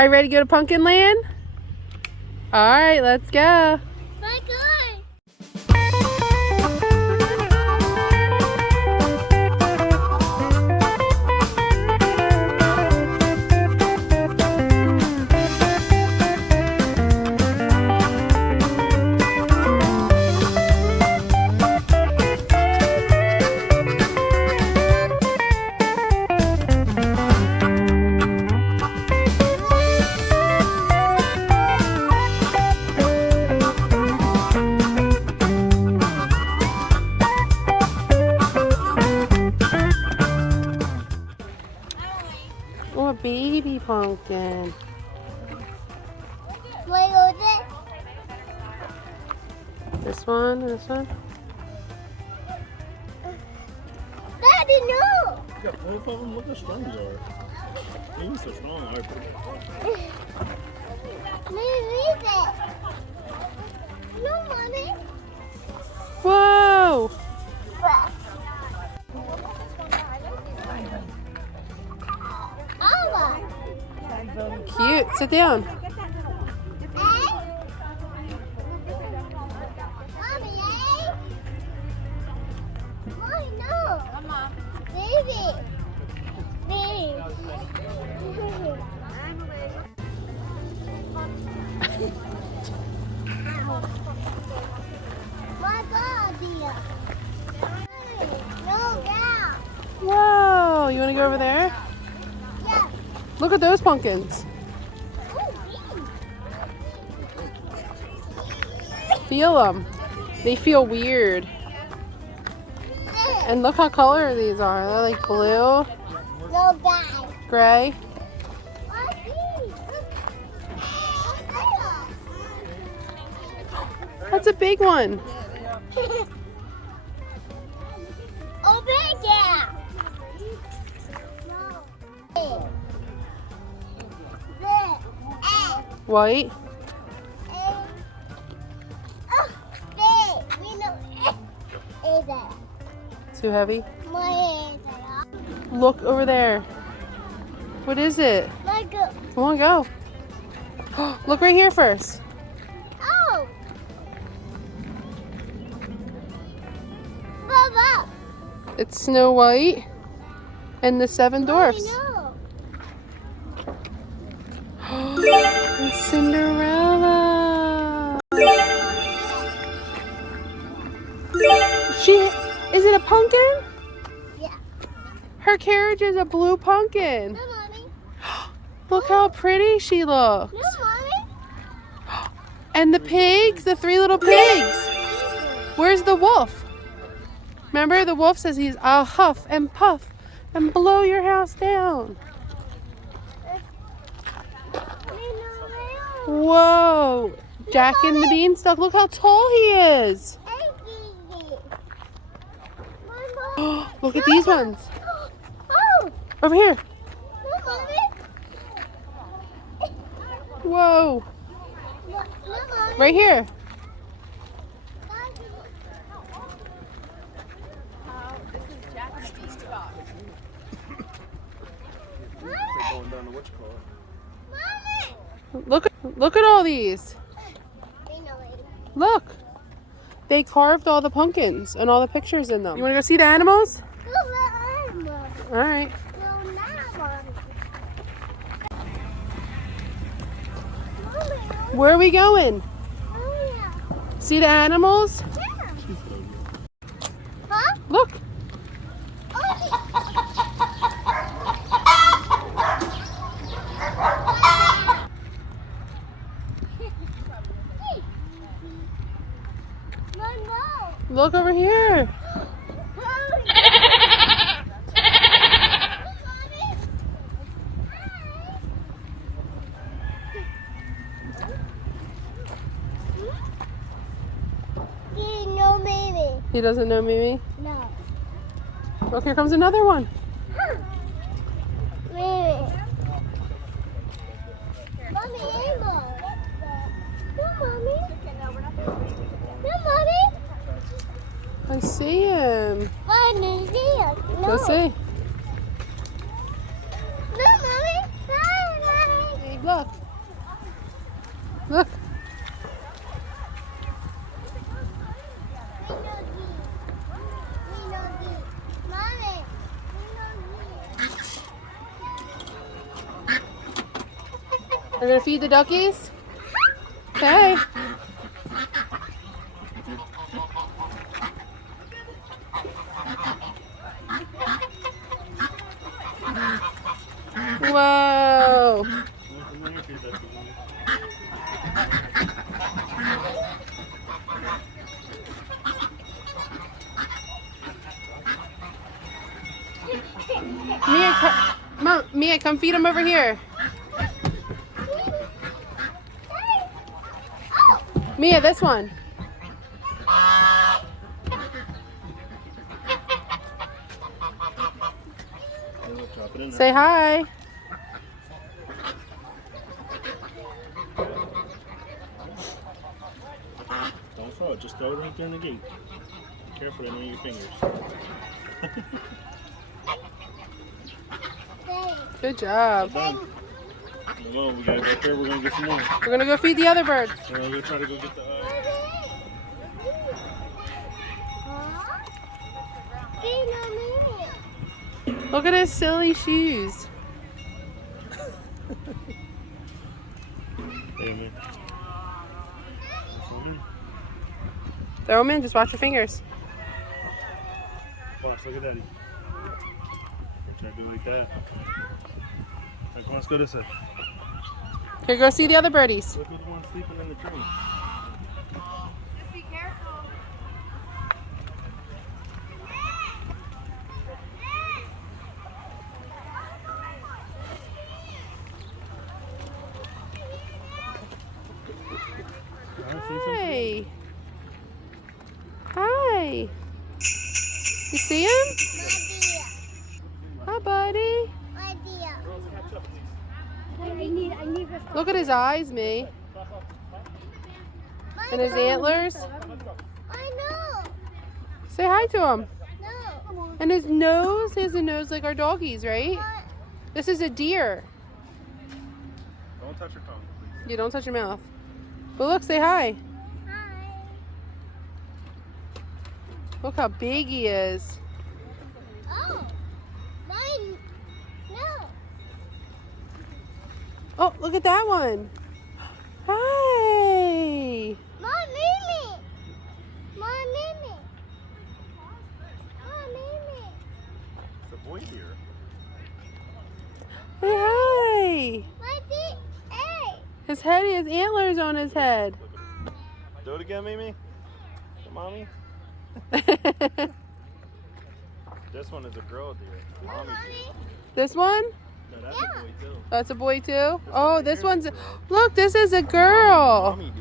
Are you ready to go to Pumpkin Land? All right, let's go. My God. Oh, a baby pumpkin. This one, this one. Daddy, no. Yeah, both of them. Look how strong they are. He's so strong. All right. Read it. No, Mommy. Whoa! Ava. Cute. Sit down. Mommy, Mommy, no. Baby. Baby. My God, dear. No, down. Whoa! You want to go over there? Yeah. Look at those pumpkins. Feel them. They feel weird. And look how color these are. They're like blue, No, guy. gray. That's a big one. Over there. White. Too heavy. Look over there. What is it? Come on, go. Look right here first. Oh! Baba! It's Snow White and the Seven Dwarfs. No. And Cinderella. Is it a pumpkin? Yeah. Her carriage is a blue pumpkin. No, Mommy. Look how pretty she looks. No, Mommy. And the pigs, the 3 little pigs. Where's the wolf? Remember, the wolf says I'll huff and puff and blow your house down. Whoa. Jack and the Beanstalk. Look how tall he is. Look at these ones. Oh! Over here. No, Mommy. Whoa. No, Mommy. Right here. Look at all these. Look. They carved all the pumpkins and all the pictures in them. You want to go see the animals? All right. Where are we going? See the animals? Huh? Look. Look over here. He doesn't know Mimi? No. Look, here comes another one. Mommy, Rainbow. No, Mommy. No, Mommy. I see him. Mommy, here. No. Go see. No, Mommy. Hi, Mommy. Hey, look. Mommy. We're gonna feed the duckies? Okay. Whoa. Mia, come feed him over here. Mia, this one. Say hi. Don't throw it. Just throw it right there in the gate. Be careful, they know your fingers. Good job. Done. Well, we gotta go up there. We're gonna get some more. We're gonna go feed the other birds. We're gonna try to go get the. Look at his silly shoes. Hey, man. Throw them in. Just watch your fingers. Watch, look at Daddy. Try to do it like that. Right, come on, let's go this way. Here, go see the other birdies. Look at the one sleeping in the tree. Just be careful. Hi. Hi. You see him? Hi, buddy. I need this. Look at his eyes, me. And his antlers. I know. Say hi to him. No. And his nose, he has a nose like our doggies, right? This is a deer. Don't touch your tongue, please. You don't touch your mouth. But look, say hi. Hi. Look how big he is. Oh. Mine. No. Oh, look at that one. Hi. Mom, MiMi. Mom, MiMi. Mom, MiMi. It's a boy deer. Say hi. My dear. Hey. His head, he has antlers on his head. Do it again, Mimi. To mommy. This one is a girl deer. Mommy deer. Mommy. This one? No, that's a boy too. That's a boy too? Oh, this one's, look, this is a girl. Mommy deer.